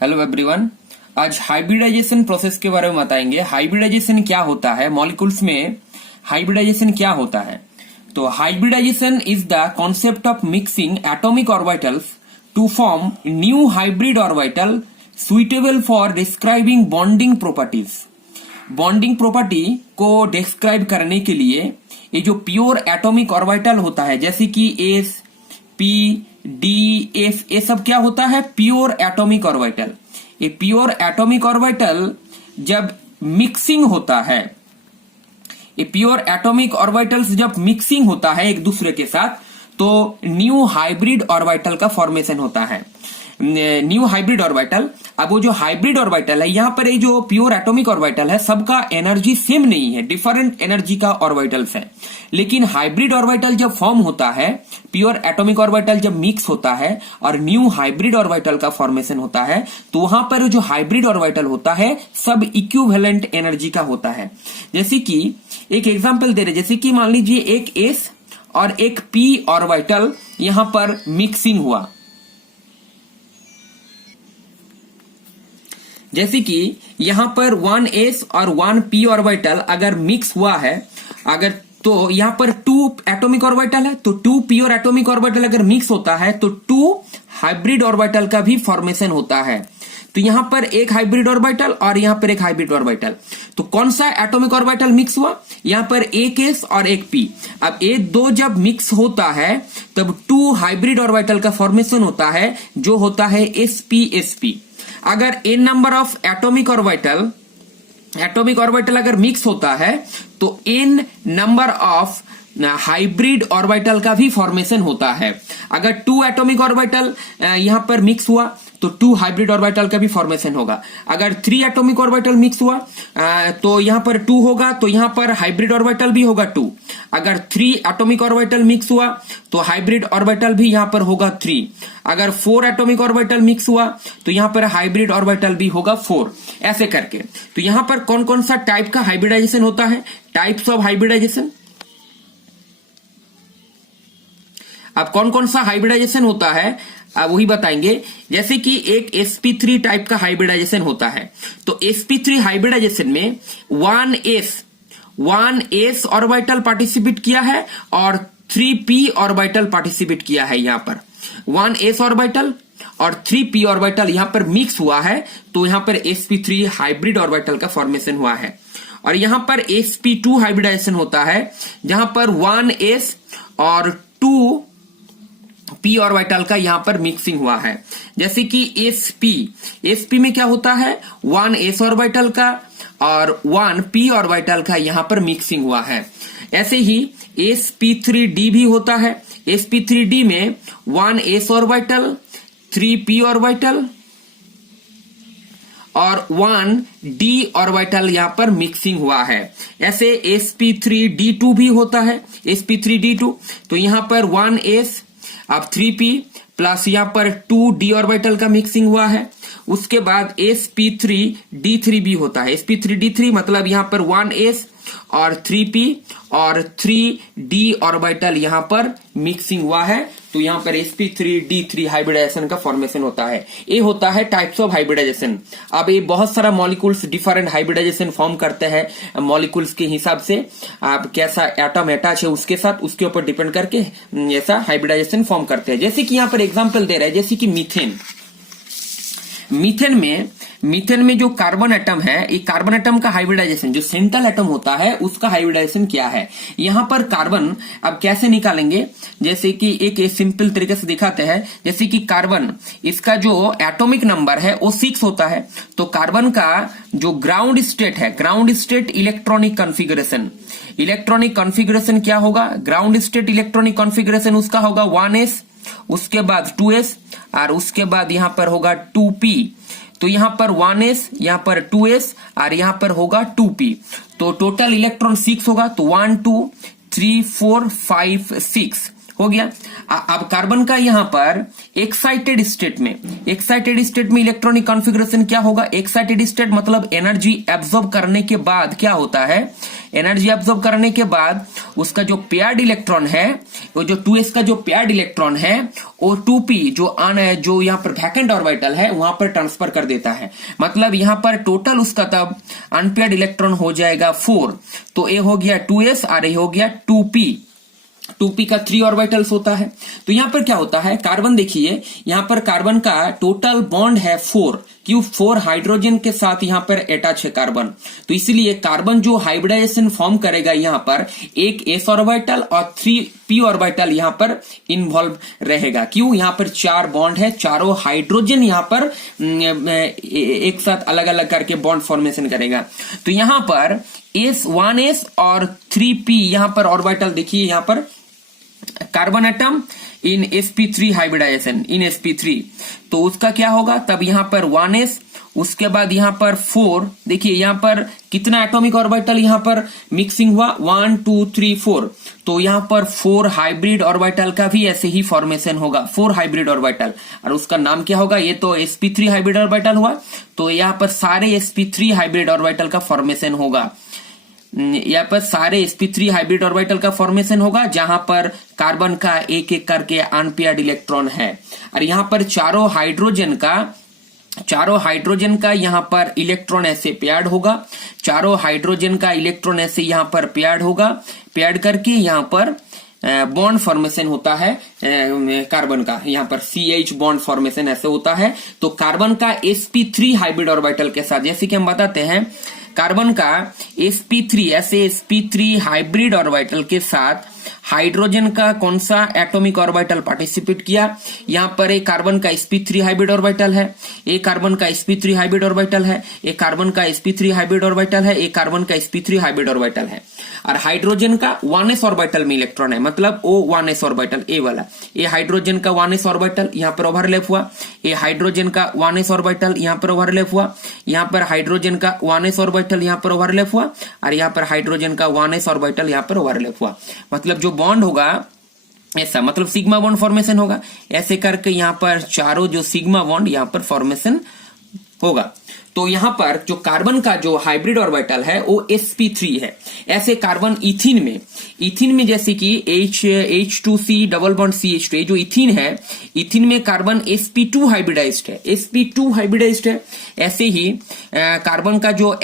Hello everyone. आज hybridisation process के बारे में बताएंगे। हाइब्रिडाइजेशन क्या होता है, मॉलिक्यूल्स में हाइब्रिडाइजेशन क्या होता है। तो hybridization is the concept of mixing atomic orbitals to form new hybrid orbital suitable for describing bonding properties. Bonding property को डिस्क्राइब करने के लिए ये जो प्योर एटॉमिक ऑर्बिटल होता है, जैसे कि एस, पी, डी, एफ, ये सब क्या होता है, प्योर एटॉमिक ऑर्बिटल। ये प्योर एटॉमिक ऑर्बिटल जब मिक्सिंग होता है, ये प्योर एटॉमिक ऑर्बिटल्स जब मिक्सिंग होता है एक दूसरे के साथ, तो न्यू हाइब्रिड ऑर्बिटल का फॉर्मेशन होता है। New hybrid orbital. अब वो जो हाइब्रिड ऑर्बिटल है, यहाँ पर ये जो प्योर एटॉमिक ऑर्बिटल है, सबका एनर्जी सेम नहीं है, डिफरेंट एनर्जी का ऑर्बिटल्स है। लेकिन हाइब्रिड ऑर्बिटल जब फॉर्म होता है, प्योर एटॉमिक ऑर्बिटल जब मिक्स होता है और न्यू हाइब्रिड ऑर्बिटल का फॉर्मेशन होता है, तो वहां पर जो हाइब्रिड ऑर्बिटल होता है सब इक्विवेलेंट एनर्जी का होता है। जैसे कि एक एग्जांपल दे रहे, जैसे कि मान लीजिए एक एस और एक पी ऑर्बिटल यहां पर मिक्सिंग हुआ। जैसे कि यहां पर 1s और 1p ऑर्बिटल अगर मिक्स हुआ है, अगर तो यहां पर 2 एटॉमिक ऑर्बिटल है, तो 2p और एटॉमिक ऑर्बिटल अगर मिक्स होता है तो 2 हाइब्रिड ऑर्बिटल का भी फॉर्मेशन होता है। तो यहां पर एक हाइब्रिड ऑर्बिटल और यहां पर एक हाइब्रिड ऑर्बिटल। तो कौन सा एटॉमिक ऑर्बिटल मिक्स हुआ, यहां पर एक s और एक p। अब ये दो जब मिक्स होता है तब 2 हाइब्रिड ऑर्बिटल का फॉर्मेशन होता है, जो होता है sp। अगर n number of atomic orbital अगर मिक्स होता है तो n number of hybrid orbital का भी फॉर्मेशन होता है। अगर 2 एटॉमिक ऑर्बिटल यहां पर मिक्स हुआ तो 2 हाइब्रिड ऑर्बिटल का भी फॉर्मेशन होगा। अगर 3 एटॉमिक ऑर्बिटल मिक्स हुआ तो यहां पर 2 होगा, तो यहां पर हाइब्रिड ऑर्बिटल भी होगा 2। अगर 3 एटॉमिक ऑर्बिटल मिक्स हुआ तो हाइब्रिड ऑर्बिटल भी यहां पर होगा 3। अगर 4 एटॉमिक ऑर्बिटल मिक्स हुआ तो यहां पर हाइब्रिड ऑर्बिटल भी होगा 4। ऐसे करके तो यहां पर कौन कौन सा टाइप का हाइब्रिडाइजेशन होता है, टाइप्स ऑफ हाइब्रिडाइजेशन। अब कौन कौन सा हाइब्रिडाइजेशन होता है अब वही बताएंगे। जैसे कि एक sp3 टाइप का हाइब्रिडाइजेशन होता है, तो sp3 हाइब्रिडाइजेशन में 1s ऑर्बिटल पार्टिसिपेट किया है और 3p ऑर्बिटल पार्टिसिपेट किया है। यहां पर 1s ऑर्बिटल और 3p ऑर्बिटल यहां पर मिक्स हुआ है, तो यहां पर sp3 हाइब्रिड ऑर्बिटल का फॉर्मेशन हुआ है। और यहां पर sp2 हाइब्रिडाइजेशन होता है, जहां पर 1s और 2p ऑर्बिटल का यहां पर मिक्सिंग हुआ है। जैसे कि sp में क्या होता है, 1s ऑर्बिटल का और 1p ऑर्बिटल का यहां पर मिक्सिंग हुआ है। ऐसे ही sp3d भी होता है। sp3d में 1s ऑर्बिटल, 3p ऑर्बिटल और 1d ऑर्बिटल यहां पर मिक्सिंग हुआ है। ऐसे sp3d2 भी होता है, sp3d2। तो यहां पर 1s अब 3p प्लस यहां पर 2d ऑर्बिटल का मिक्सिंग हुआ है। उसके बाद sp3d3 भी होता है। sp3d3 मतलब यहां पर 1s और 3p और 3d ऑर्बिटल यहां पर मिक्सिंग हुआ है, तो यहां पर sp3d3 हाइब्रिडाइजेशन का फॉर्मेशन होता है। ये होता है टाइप्स ऑफ हाइब्रिडाइजेशन। अब ये बहुत सारा मॉलिक्यूल्स डिफरेंट हाइब्रिडाइजेशन फॉर्म करते हैं मॉलिक्यूल्स के हिसाब से। आप कैसा एटम अटैच है उसके साथ, उसके ऊपर डिपेंड करके ऐसा हाइब्रिडाइजेशन फॉर्म करते हैं। जैसे कि यहां पर एग्जाम्पल दे रहा है, जैसे कि मीथेन में जो कार्बन एटम है, ये कार्बन एटम का हाइब्रिडाइजेशन, जो सेंट्रल एटम होता है उसका हाइब्रिडाइजेशन क्या है। यहां पर कार्बन अब कैसे निकालेंगे, जैसे कि एक सिंपल तरीके से दिखाते हैं। जैसे कि कार्बन, इसका जो एटॉमिक नंबर है वो 6 होता है। तो कार्बन का जो ग्राउंड स्टेट है, ग्राउंड स्टेट इलेक्ट्रॉनिक कॉन्फ़िगरेशन क्या होगा, ग्राउंड स्टेट इलेक्ट्रॉनिक कॉन्फ़िगरेशन उसका होगा 1s, उसके बाद 2s और उसके बाद यहां पर होगा 2p। तो यहां पर 1s, यहां पर 2s और यहां पर होगा 2p। तो टोटल इलेक्ट्रॉन 6 होगा, तो 1 2 3 4 5 6 हो गया। अब कार्बन का यहां पर एक्साइटेड स्टेट में इलेक्ट्रॉनिक कॉन्फ़िगरेशन क्या होगा। एक्साइटेड स्टेट मतलब एनर्जी एब्जॉर्ब करने के बाद क्या होता है, एनर्जी एब्जॉर्ब करने के बाद उसका जो पेयर्ड इलेक्ट्रॉन है, वो जो 2s का जो पेयर्ड इलेक्ट्रॉन है वो 2p जो यहाँ पर वैकेंट ऑर्बिटल है वहां पर ट्रांसफर कर देता है। मतलब यहाँ पर टोटल उसका तब अनपेयर्ड इलेक्ट्रॉन हो जाएगा 4। तो ए हो गया 2s और ए हो गया 2p का 3 ऑर्बिटल्स होता है। तो यहां पर क्या होता है, कार्बन देखिए यहां पर कार्बन का टोटल बॉन्ड है 4, क्यों 4 हाइड्रोजन के साथ यहां पर अटैच है कार्बन। तो इसलिए कार्बन जो हाइब्रिडाइजेशन फॉर्म करेगा यहां पर एक s ऑर्बिटल और 3p ऑर्बिटल यहां पर इन्वॉल्व रहेगा। क्यों, यहां पर 4 बॉन्ड है, चारों हाइड्रोजन यहां पर एक साथ अलग अलग करके बॉन्ड फॉर्मेशन करेगा। तो यहां पर 1s और 3p यहां पर ऑर्बिटल देखिए, यहां पर carbon atom in sp3 hybridization in sp3, तो उसका क्या होगा तब यहां पर 1s, उसके बाद यहां पर 4, देखिए यहां पर कितना एटॉमिक ऑर्बिटल यहां पर मिक्सिंग हुआ 1 2 3 4, तो यहां पर 4 हाइब्रिड ऑर्बिटल का भी ऐसे ही फॉर्मेशन होगा, 4 हाइब्रिड ऑर्बिटल, और उसका नाम क्या होगा, ये तो sp3 हाइब्रिड ऑर्बिटल हुआ, तो यहां पर सारे sp3 हाइब्रिड ऑर्बिटल का फॉर्मेशन होगा। यहाँ पर सारे sp3 हाइब्रिड ऑर्बिटल का फॉर्मेशन होगा जहां पर कार्बन का एक एक करके अनपेयर्ड इलेक्ट्रॉन है, और यहाँ पर चारों हाइड्रोजन का यहाँ पर इलेक्ट्रॉन ऐसे पेयर्ड होगा, चारों हाइड्रोजन का इलेक्ट्रॉन ऐसे यहाँ पर पेयर्ड होगा, पेयर्ड करके यहाँ पर बॉन्ड फॉर्मेशन होता है कार्बन का, यहाँ पर CH बॉन्ड फॉर्मेशन ऐसे होता है। तो कार्बन का sp3 हाइब्रिड ऑर्बिटल के साथ, जैसे कि हम बताते हैं कार्बन का sp3 हाइब्रिड ऑर्बिटल के साथ हाइड्रोजन का कौन सा एटॉमिक ऑर्बिटल पार्टिसिपेट किया, यहाँ पर एक कार्बन का sp3 हाइब्रिड ऑर्बिटल है, एक कार्बन का sp3 हाइब्रिड ऑर्बिटल है, एक कार्बन का sp3 हाइब्रिड ऑर्बिटल है, एक कार्बन का sp3 हाइब्रिड ऑर्बिटल है, और हाइड्रोजन का 1s ऑर्बिटल में इलेक्ट्रॉन है, मतलब ओ 1s ऑर्बिटल ए वाला, ये हाइड्रोजन का 1s ऑर्बिटल यहाँ पर ओवरलैप हुआ, ये हाइड्रोजन का 1s ऑर्बिटल यहाँ पर ओवरलैप हुआ, यहाँ पर हाइड्रोजन का 1s ऑर्बिटल यहाँ पर ओवरलैप हुआ, और यहाँ पर हाइड्रोजन का 1s ऑर्बिटल यहाँ पर ओवरलैप हुआ। मतलब जो बॉन्ड होगा ऐसा, मतलब सिग्मा बॉन्ड फॉर्मेशन होगा, ऐसे करके यहाँ पर चारों जो सिग्मा बॉन्ड यहाँ पर फॉर्मेशन होगा। तो यहाँ पर जो कार्बन का जो हाइब्रिड ऑर्बिटल है वो sp3 है। ऐसे कार्बन इथिन में जैसे कि H2C डबल बॉन्ड CH2, जो इथिन है, इथिन में कार्बन sp2 हाइब्रिडाइज्ड है, sp2 हाइब्रिडाइज्ड है। ऐसे ही कार्बन का जो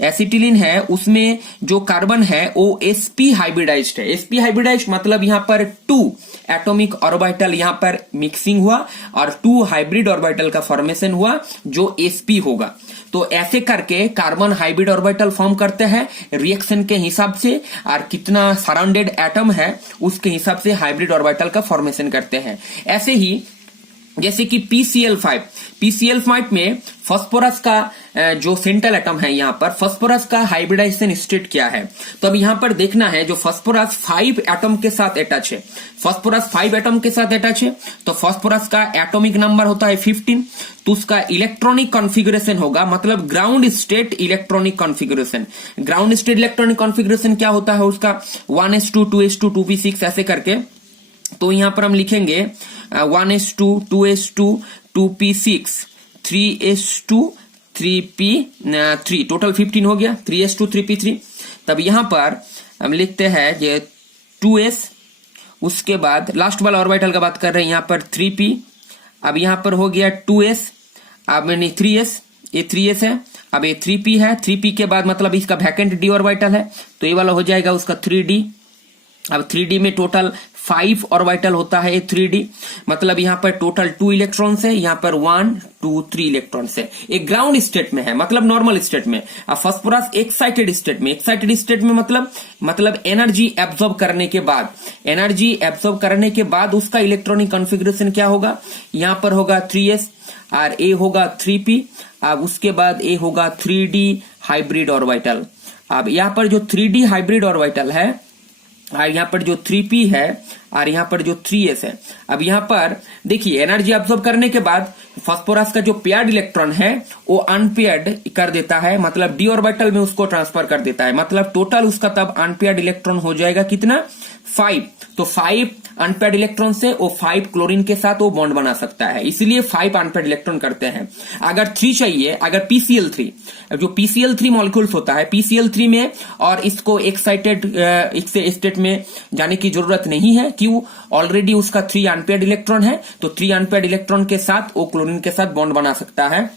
एसिटिलीन है उसमें जो कार्बन है वो sp हाइब्रिडाइज्ड है। sp हाइब्रिडाइज्ड मतलब यहाँ पर 2 एटॉमिक ऑर्बिटल यहाँ पर मिक्सिंग हुआ और 2 हाइब्रिड ऑर्बिटल का फॉर्मेशन हुआ जो sp होगा। तो ऐसे करके कार्बन हाइब्रिड ऑर्बिटल फॉर्म करते हैं रिएक्शन के हिसाब से, और कितना सराउंडेड एटम है उसके हिसाब से हाइब्रिड ऑर्बिटल का फॉर्मेशन करते हैं। ऐसे ही जैसे कि PCl5 में फास्फोरस का जो सेंट्रल एटम है, यहाँ पर फास्फोरस का हाइब्रिडाइजेशन स्टेट क्या है, तो अब यहाँ पर देखना है जो फास्फोरस 5 एटम के साथ अटैच है, फास्फोरस 5 एटम के साथ अटैच है, तो फास्फोरस का एटॉमिक नंबर होता है 15, तो उसका इलेक्ट्रॉनिक कॉन्फ़िगरेशन होगा, मतलब ground state electronic configuration. Ground state electronic configuration क्या होता है उसका 1s2 2s2 2p6 ऐसे करके। तो यहां पर हम लिखेंगे 1s2 2s2 2p6 3s2 3p3, total 15 हो गया, 3s2 3p3। तब यहां पर हम लिखते हैं ये 2s, उसके बाद लास्ट वाला ऑर्बिटल का बात कर रहे हैं यहाँ पर 3p, अब यहां पर हो गया 2s, अब नहीं 3s, ये 3s है, अब ये 3p है, 3p के बाद मतलब इसका वैकेंट d ऑर्बिटल है, तो ये वाला हो जाएगा उसका 3d। अब 3d में टोटल 5 ऑर्बिटल होता है 3d, मतलब यहाँ पर टोटल 2 इलेक्ट्रॉन्स है, यहाँ पर 1 2 3 इलेक्ट्रॉन्स है। एक ग्राउंड स्टेट में है, मतलब नॉर्मल स्टेट में। अब फास्फोरस एक्साइटेड स्टेट में मतलब एनर्जी एब्जॉर्ब करने के बाद उसका इलेक्ट्रॉनिक कॉन्फ़िगरेशन क्या होगा, यहाँ पर होगा 3s और ए होगा 3p, अब उसके बाद ए होगा 3d हाइब्रिड ऑर्बिटल। अब यहाँ पर जो 3d हाइब्रिड ऑर्बिटल है और यहाँ पर जो 3p है और यहाँ पर जो 3s है, अब यहाँ पर देखिए एनर्जी एब्जॉर्ब करने के बाद फास्फोरस का जो पेयर्ड इलेक्ट्रॉन है वो अनपेयर्ड कर देता है, मतलब d ऑर्बिटल में उसको ट्रांसफर कर देता है, मतलब टोटल उसका तब अनपेयर्ड इलेक्ट्रॉन हो जाएगा कितना 5, तो 5 अनपेड इलेक्ट्रॉन से वो 5 क्लोरीन के साथ वो बॉन्ड बना सकता है, इसलिए 5 अनपेड इलेक्ट्रॉन करते हैं। अगर 3 चाहिए, अगर PCl3, जो PCl3 मॉलिक्यूल्स होता है, PCl3 में और इसको एक्साइटेड स्टेट में जाने की जरूरत नहीं है, क्यों? ऑलरेडी उसका 3 अनपेड इलेक्ट्रॉन है, तो 3 अनपेड इलेक्ट्रॉन के साथ वो क्लोरीन के साथ बॉन्ड बना सकता है।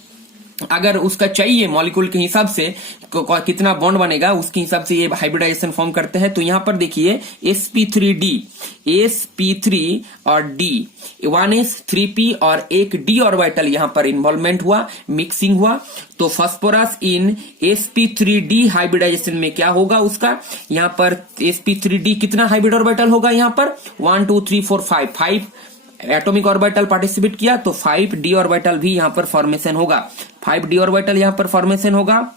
अगर उसका चाहिए मॉलिक्यूल के हिसाब से कितना बॉन्ड बनेगा, उसके हिसाब से ये हाइब्रिडाइजेशन फॉर्म करते हैं। तो यहां पर देखिए sp3 और D, 1s 3p और एक D ऑर्बिटल यहां पर इन्वॉल्वमेंट हुआ, मिक्सिंग हुआ। तो फास्फोरस इन sp3d हाइब्रिडाइजेशन में क्या होगा उसका, यहां पर sp3d कितना हाइब्रिड ऑर्बिटल होगा, यहां पर 1 2 3 4 5 एटॉमिक ऑर्बिटल पार्टिसिपेट किया, तो 5d ऑर्बिटल भी यहां पर फॉर्मेशन होगा, 5d ऑर्बिटल यहां पर फॉर्मेशन होगा,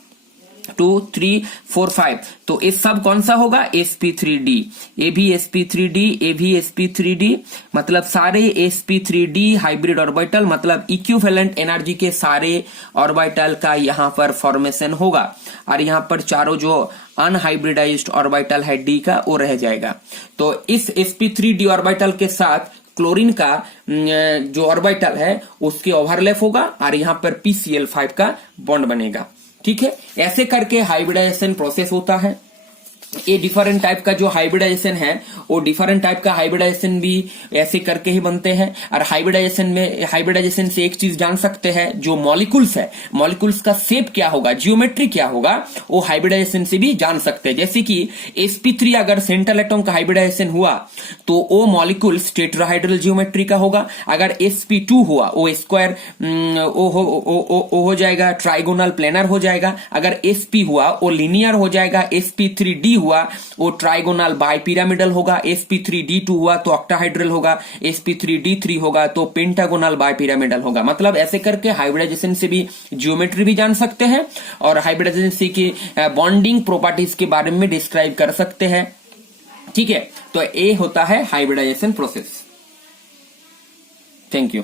2 3 4 5। तो ये सब कौन सा होगा, sp3d, ये भी sp3d, ये भी sp3d, मतलब सारे sp3d हाइब्रिड ऑर्बिटल, मतलब इक्विवेलेंट एनर्जी के सारे ऑर्बिटल का यहां पर फॉर्मेशन होगा। और यहां पर चारों जो अनहाइब्रिडाइज्ड ऑर्बिटल है d का, वो रह जाएगा। तो इस sp3d ऑर्बिटल के साथ क्लोरीन का जो ऑर्बिटल है उसके ओवरलैप होगा और यहां पर PCl5 का बॉन्ड बनेगा। ठीक है, ऐसे करके हाइब्रिडाइजेशन प्रोसेस होता है। ये डिफरेंट टाइप का जो हाइब्रिडाइजेशन है, वो डिफरेंट टाइप का हाइब्रिडाइजेशन भी ऐसे करके ही बनते हैं। और हाइब्रिडाइजेशन से एक चीज जान सकते हैं, जो मॉलिक्यूल्स है, मॉलिक्यूल्स का शेप क्या होगा, जियोमेट्री क्या होगा, वो हाइब्रिडाइजेशन से भी जान सकते हैं। जैसे कि sp3 अगर सेंट्रल एटम का हाइब्रिडाइजेशन हुआ तो वो मॉलिक्यूल्स टेट्राहाइड्रल जियोमेट्री का होगा। अगर sp2 हुआ वो स्क्वायर हो जाएगा, ट्राइगोनल प्लेनर हो जाएगा। अगर sp हुआ वो लीनियर हो जाएगा, sp3d हुआ वो ट्राइगोनल बाइपिरामिडल होगा, sp3d2 हुआ तो ऑक्टाहाइड्रल होगा, sp3d3 होगा तो पेंटागोनल बाइपिरामिडल होगा। मतलब ऐसे करके हाइब्रिडाइजेशन से भी जियोमेट्री भी जान सकते हैं और हाइब्रिडाइजेशन की बॉन्डिंग प्रॉपर्टीज के बारे में डिस्क्राइब कर सकते हैं। ठीक है, तो ये होता है हाइब्रिडाइजेशन प्रोसेस। Thank you.